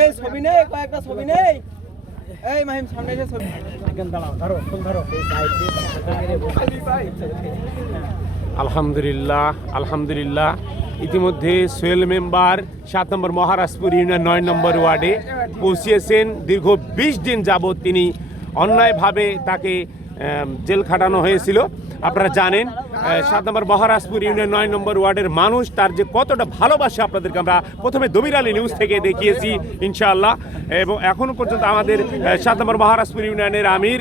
এই ছবি নেই কয়েকটা ছবি নেই। এই মাহিম সামনে এসে ছবি। আলহামদুলিল্লাহ আলহামদুলিল্লাহ। ইতিমধ্যে সোয়েল মেম্বার সাত নম্বর মহারাজপুর ইউনিয়ন নয় নম্বর ওয়ার্ডে পৌঁছিয়েছেন। দীর্ঘ বিশ দিন যাবৎ তিনি অন্যায়ভাবে তাকে জেল খাটানো হয়েছিল। আপনারা জানেন সাত নম্বর মহারাজপুর ইউনিয়ন নয় নম্বর ওয়ার্ডের মানুষ, তার যে কতটা ভালোবাসে আপনাদেরকে আমরা প্রথমে দবির আলী নিউজ থেকে দেখিয়েছি, ইনশাআল্লাহ। এবং এখনও পর্যন্ত আমাদের সাত নম্বর মহারাজপুর ইউনিয়নের আমির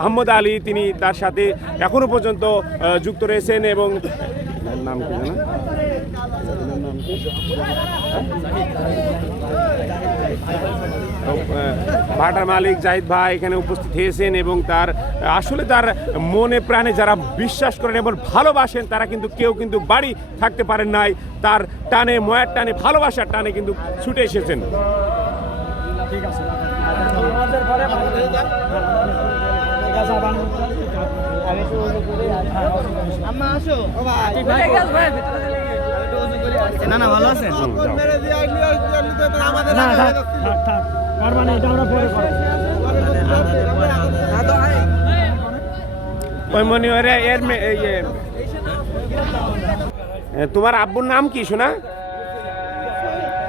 আহমদ আলী, তিনি তার সাথে এখনও পর্যন্ত যুক্ত রয়েছেন এবং নাম কি জানা ভাটার মালিক জাহিদ ভাই এখানে উপস্থিত হয়েছেন এবং তার আসলে তার মনে প্রাণে যারা বিশ্বাস করেন এবং ভালোবাসেন তারা কিন্তু কেউ কিন্তু বাড়ি থাকতে পারেন নাই তার টানে ময়ার টানে ভালোবাসার টানে কিন্তু ছুটে এসেছেন না না ভালো আছেন? না থাক থাক থাক। মানে এটা আমরা পরে করব ওই মনে হয় এর মে- এই, এ, এ, তোমার আব্বুর নাম কি শোনা?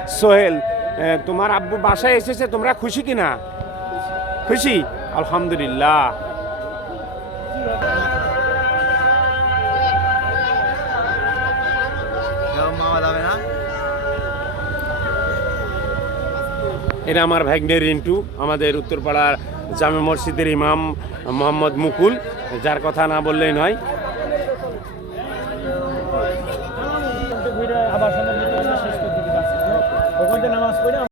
সোহেল। তোমার আব্বু বাসায় এসেছে তোমরা খুশি কিনা? খুশি? আলহামদুলিল্লাহ। এটা আমার ভাগ্নে রিন্টু আমাদের উত্তরপাড়ার জামে মসজিদের ইমাম মোহাম্মদ মুকুল যার কথা না বললেই নয়। আবার